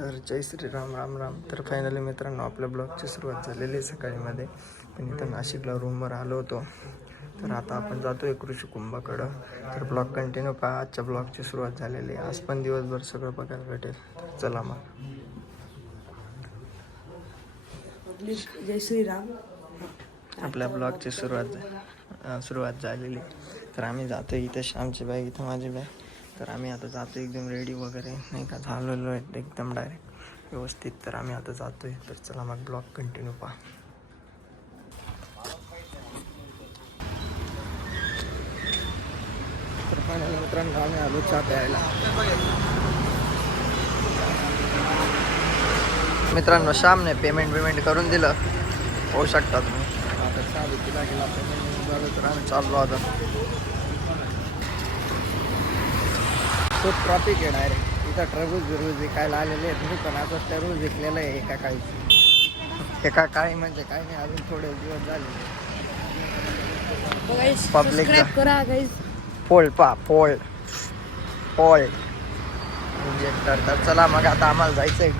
तर जय श्रीराम, राम राम. तर फायनली मित्रांनो आपल्या ब्लॉगची सुरुवात झालेली आहे सकाळीमध्ये. पण इथं नाशिकला रूमवर आलो होतो. तर आता आपण जातो आहे कृषी कुंभाकडं. तर ब्लॉग कंटिन्यू पहा. आजच्या ब्लॉगची सुरुवात झालेली आहे. आज पण दिवसभर सगळं बघायला भेटेल. तर चला मग. जय श्रीराम. आपल्या ब्लॉगची सुरुवात झालेली. तर आम्ही जातो इथं श्यामची बॅग, इथं माझी बॅग. तर आम्ही आता जातो एकदम रेडी वगैरे नाही का, झालेलो आहे एकदम डायरेक्ट व्यवस्थित. तर आम्ही आता जातो आहे. तर चला मग ब्लॉग कंटिन्यू पहा. तर फायनली मित्रांनो आम्ही आलो चहा प्यायला. मित्रांनो श्यामने पेमेंट करून दिलं, होऊ शकता तुम्ही. आता चहा विकीला गेला, पेमेंट झालं. तर आम्ही चाललो आता. खूप ट्रॉफिक आहे डायरेक्ट इथं. टरबूज बिरबूज विकायला आलेले आहेत. मी पण आता टरबूज विकलेलं आहे एका काळी म्हणजे काय नाही, अजून थोडे दिवस झाले. पब्लिक करा गाइस. Pole injector. तर चला मग आता आम्हाला जायचं आहे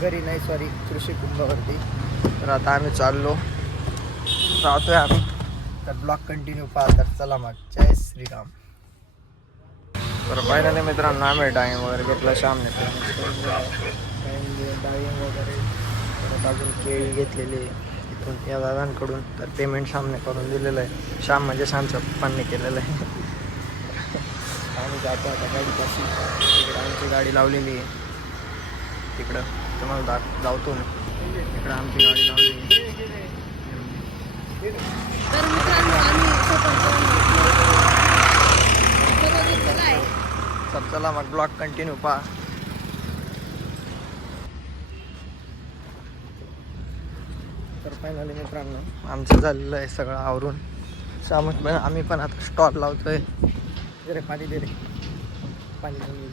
घरी नाही सॉरी, कृषी कुंभावरती. तर आता आम्ही राहतोय आम्ही. तर ब्लॉग कंटिन्यू पहा. तर चला मग. जय श्रीराम. तर फायनली मित्रांनो आम्ही डाळिंब वगैरे घेतलं. श्यामने डाळिंब वगैरे परत अजून केळी घेतलेली इथून या दादांकडून. तर पेमेंट श्यामने करून दिलेलं आहे. श्याम म्हणजे श्यामच्या पप्पांनी केलेलं आहे. आम्ही जातो आता गाडीपाशी. तिकडं आमची गाडी लावलेली आहे तिकडं. तुम्हाला जाऊतो ना, तिकडं आमची गाडी लावलेली आहे. तर मित्रांनो तर चला मग ब्लॉग कंटिन्यू पहा. तर फायनली मित्रांनो आमचं झालेलं आहे सगळं आवरून. सामत पण आम्ही पण आता स्टॉल लावतोय. रे पाणी दे रे, पाणी घेऊन.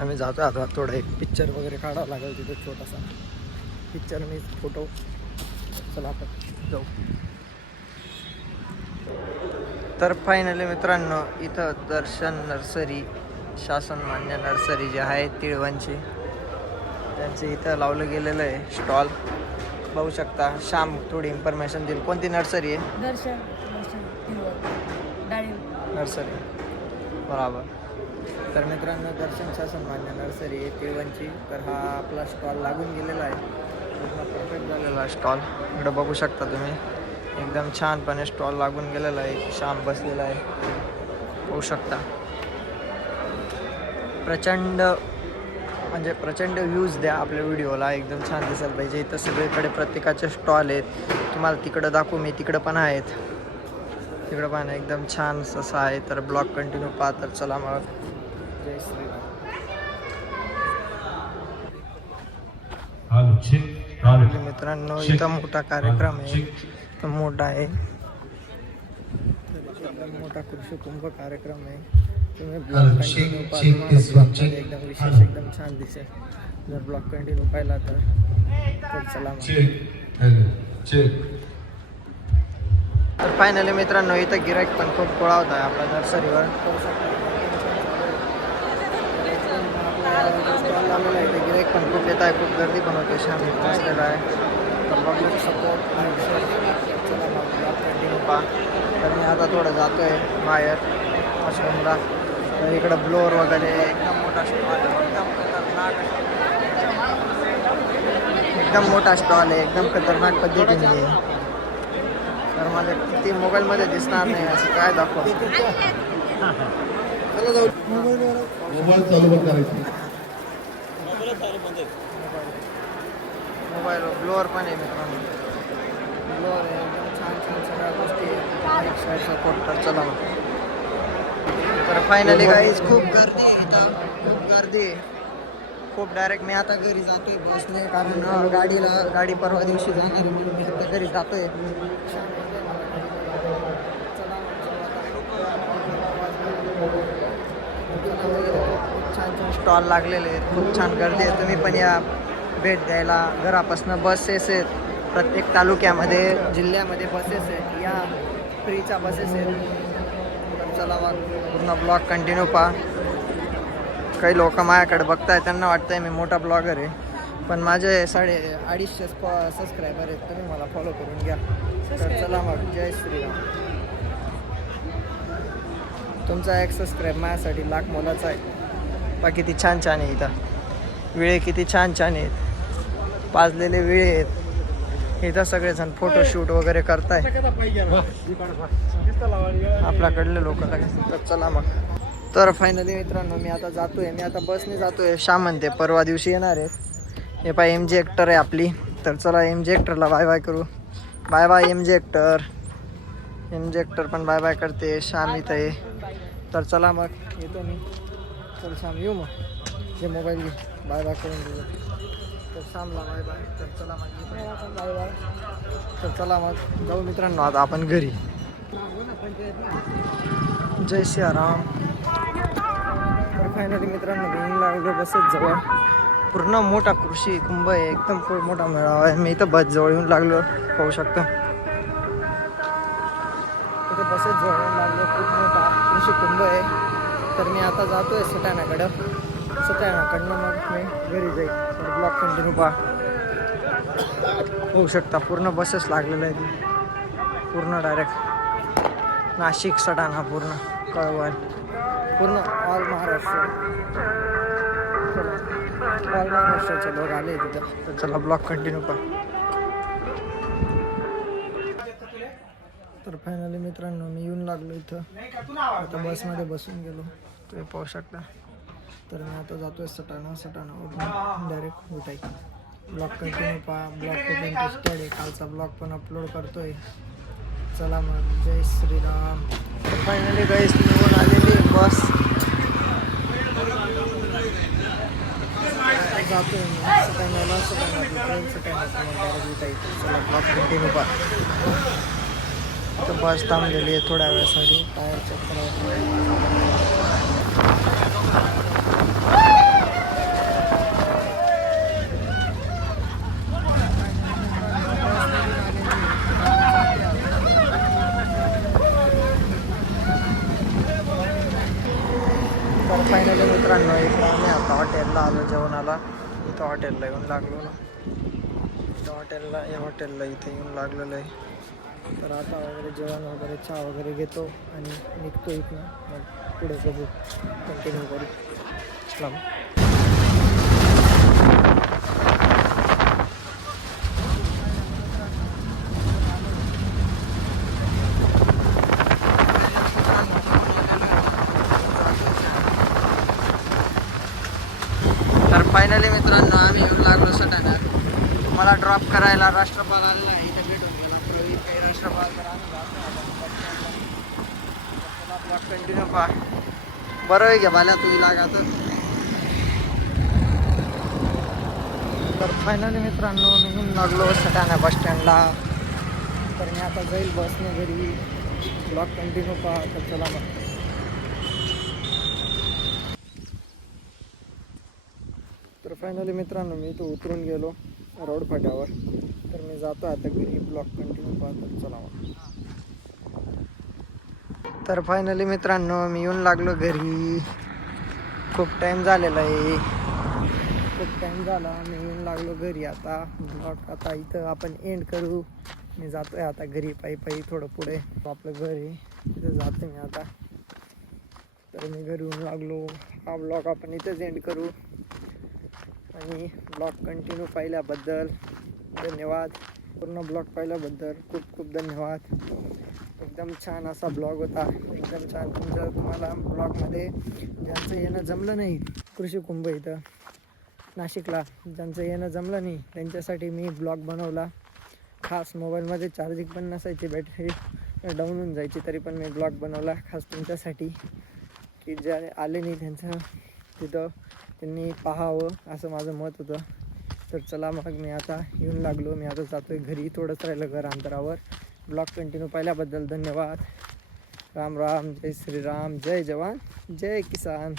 आम्ही जातो आता. थोडा एक पिक्चर वगैरे काढावं लागेल तिथे, छोटासा पिक्चर मी फोटो. चला आपण जाऊ. तर फायनली मित्रांनो इथं दर्शन नर्सरी, शासन मान्य नर्सरी जी आहे तिळवणची, त्यांचे इथं लावलं गेलेलं आहे स्टॉल. बघू शकता. श्याम थोडी इन्फॉर्मेशन देईल. कोणती नर्सरी आहे? दर्शन नर्सरी, बरोबर. तर मित्रांनो दर्शन शासन मान्य नर्सरी आहे तिळवणची. तर हा आपला स्टॉल लागून गेलेला आहे. पूर्ण परफेक्ट झालेला स्टॉल. इकडं बघू शकता तुम्ही, एकदम छानपणे स्टॉल लागून गेलेला आहे. श्याम बसलेला आहे, होऊ शकता. प्रचंड व्ह्यूज द्या आपल्या व्हिडिओला, एकदम छान दिसायला पाहिजे. इथं सगळीकडे प्रत्येकाचे स्टॉल आहेत. तुम्हाला तिकडं दाखवू मी, तिकडं पण आहेत. तिकडं पण एकदम छान असं आहे. तर ब्लॉग कंटिन्यू पहा. तर चला मग. जय श्रीराम. मित्रांनो इथं मोठा कार्यक्रम आहे, मोठा आहे. एकदम मोठा कृषी कुंभ कार्यक्रम आहे. तुम्ही ब्लॉग कंटिन्यू पाहा. एकदम विशेष, एकदम छान दिसेल जर ब्लॉग कंटिन्यू पाहिला तर. चला तर फायनली मित्रांनो इथं गिराईक पण खूप गोळा होता आहे आपल्या नर्सरीवर. स्टॉल लावलेला आहे. इथे गिराईक पण खूप येत आहे, खूप गर्दी पण होते. श्याम बसलेला आहे. तर ब्लॉगला सपोर्ट कंटिन्यू पहा. तर मी आता थोडं जातो आहे बाहेर मशरूमला. तर इकडं ब्लोअर वगैरे एकदम मोठा स्टॉल आहे. एकदम मोठा स्टॉल आहे, एकदम खतरनाक पद्धतीने आहे. तर मला किती मोबाईलमध्ये दिसणार नाही असं काय दाखवतो. मोबाईल चालू करायचं. मोबाईल ब्लोअर पण आहे मित्रांनो. ब्लोअर आहे, एकदम छान सगळ्या गोष्टी सपोर्ट कर. चला मग. तर फायनली गाईज खूप गर्दी आहे इथं, खूप गर्दी आहे खूप. डायरेक्ट मी आता घरी जातोय बसने, कारण गाडी परवा दिवशी जाणार आहे म्हणून मी आता घरी जातोय. खूप छान स्टॉल लागलेले आहेत, खूप छान गर्दी आहे. तुम्ही पण या भेट द्यायला. घरापासून बसेस आहेत, प्रत्येक तालुक्यामध्ये जिल्ह्यामध्ये बसेस आहेत. या फ्रीच्या बसेस आहेत. तर चला मग पूर्ण ब्लॉग कंटिन्यू पहा. काही लोक माझ्याकडे बघताय त्यांना वाटतंय मी मोठा ब्लॉगर आहे, पण माझे 250 सबस्क्रायबर आहेत. तुम्ही मला फॉलो करून घ्या. तर चला मग जय श्रीराम. तुमचा एक सबस्क्राईब माझ्यासाठी लाख मोलाचा आहे. पहा किती छान छान आहे इथं, विळे किती छान छान आहेत, पाजलेले विळे आहेत. इथं सगळेजण फोटोशूट वगैरे करताय आपल्याकडले लोक. तर चला मग. तर फायनली मित्रांनो मी आता जातोय, मी आता बसने जातोय. श्याम म्हणते परवा दिवशी येणार आहे. हे पाय MG एक्टर आहे आपली. तर चला MG एक्टरला बाय बाय करू. Bye bye MG actor. MG actor पण बाय बाय करते. श्याम इथं आहे. तर चला मग येतो मी. चल श्याम येऊ मग. जे मोबाईल घे बाय बाय करून देऊ. तर श्यामला बाय बाय. तर चला मग बाय बाय. तर चला मग जाऊ मित्रांनो आता आपण घरी. जय सियाराम. तर फायनली मित्रांनो घेऊन लागलो बसच जवळ. पूर्ण मोठा कृषी कुंभ आहे, एकदम खूप मोठा मेळावा आहे. मी इथं बस जवळ येऊन लागलो, पाहू शकतो. इथं बसच जवळ येऊन लागलो, खूप मोठा कृषी कुंभ आहे. तर मी आता जातोय सटाण्याकडं. सटाण्याकडनं मग मी घरी जाईल. तर ब्लॉग कंटिन्यू पहा. होऊ शकता पूर्ण बसेस लागलेलं आहे. पूर्ण डायरेक्ट नाशिक सटाणा पूर्ण कळवण पूर्ण ऑल महाराष्ट्र. ऑल महाराष्ट्राचे लोक आले तिथं. तर चला ब्लॉग कंटिन्यू पहा. तर फायनली मित्रांनो मी येऊन लागलो इथं. आता बसमध्ये बसून गेलो, तुम्ही पाहू शकता. तर मी आता जातोय सटाणावरून डायरेक्ट उठाई. ब्लॉग कंटिन्यू पहा. ब्लॉग खूप इंटरेस्टेड आहे. कालचा ब्लॉग पण अपलोड करतोय. चला मग जय श्रीराम. फायनली गाईस निघून आलेली बस. जातोय मी सटाण्याला. चला ब्लॉग कंटिन्यू पहा. तर बस थांबलेली आहे थोड्या वेळासाठी. टायर चेक करावं. तर फायनली मित्रांनो इथं आम्ही आता हॉटेलला आलो जेवणाला. इथं हॉटेलला येऊन लागलो ना. इथं हॉटेलला इथं येऊन लागलेलं आहे. तर आता वगैरे जेवण वगैरे चहा वगैरे घेतो आणि निघतो इथनं. मग पुढे बघू, कंटिन्यू करू. चला. तर फायनली मित्रांनो आम्ही येऊन लागलो सटाण्यात. मला ड्रॉप करायला राष्ट्रपाल आलेला आहे. इथे भेटून गेला पूर्वी काही राष्ट्रपाल. तर आम्ही ब्लॉग कंटिन्यू पहा. बरं आहे घ्या बाल्या तुझी लागात. तर फायनली मित्रांनो निघून लागलो सटाणा बस स्टँडला. तर मी आता जाईल बसने घरी. ब्लॉग कंटिन्यू पहा. तर चला मग. तर फायनली मित्रांनो मी इथं उतरून गेलो रोड फाट्यावर. तर मी जातो आता घरी. ब्लॉग कंटिन्यू पहा. तर चला मग. तर फायनली मित्रांनो मी येऊन लागलो घरी. खूप टाईम झालेला आहे, खूप टाईम झाला. मी येऊन लागलो घरी. आता ब्लॉग आता इथं आपण एंड करू. मी जातो आहे आता घरी पायी थोडं पुढे आपलं घर आहे तिथं जातो मी आता. तर मी घरी येऊन लागलो. हा ब्लॉग आपण इथंच एंड करू. आणि ब्लॉग कंटिन्यू पाहिल्याबद्दल धन्यवाद. पूर्ण ब्लॉग पाहिल्याबद्दल खूप खूप धन्यवाद. एकदम छान असा ब्लॉग होता, एकदम छान. तुम्हाला ब्लॉगमध्ये ज्यांचं येणं जमलं नाही कृषी कुंभ इथं नाशिकला, ज्यांचं येणं जमलं नाही त्यांच्यासाठी मी ब्लॉग बनवला खास. मोबाईलमध्ये चार्जिंग पण नसायची, बॅटरी डाऊन होऊन जायची, तरी पण मी ब्लॉग बनवला खास तुमच्यासाठी की ज्या आले नाही त्यांचं तिथं त्यांनी पाहावं असं माझं मत होतं. तर चला मग मी आता येऊन लागलो. मी आता जातो आहे घरी. थोडंच राहिलं घर अंतरावर. ब्लॉग कंटिन्यू पाहिल्याबद्दल धन्यवाद. राम राम. जय श्रीराम. जय जवान जय किसान.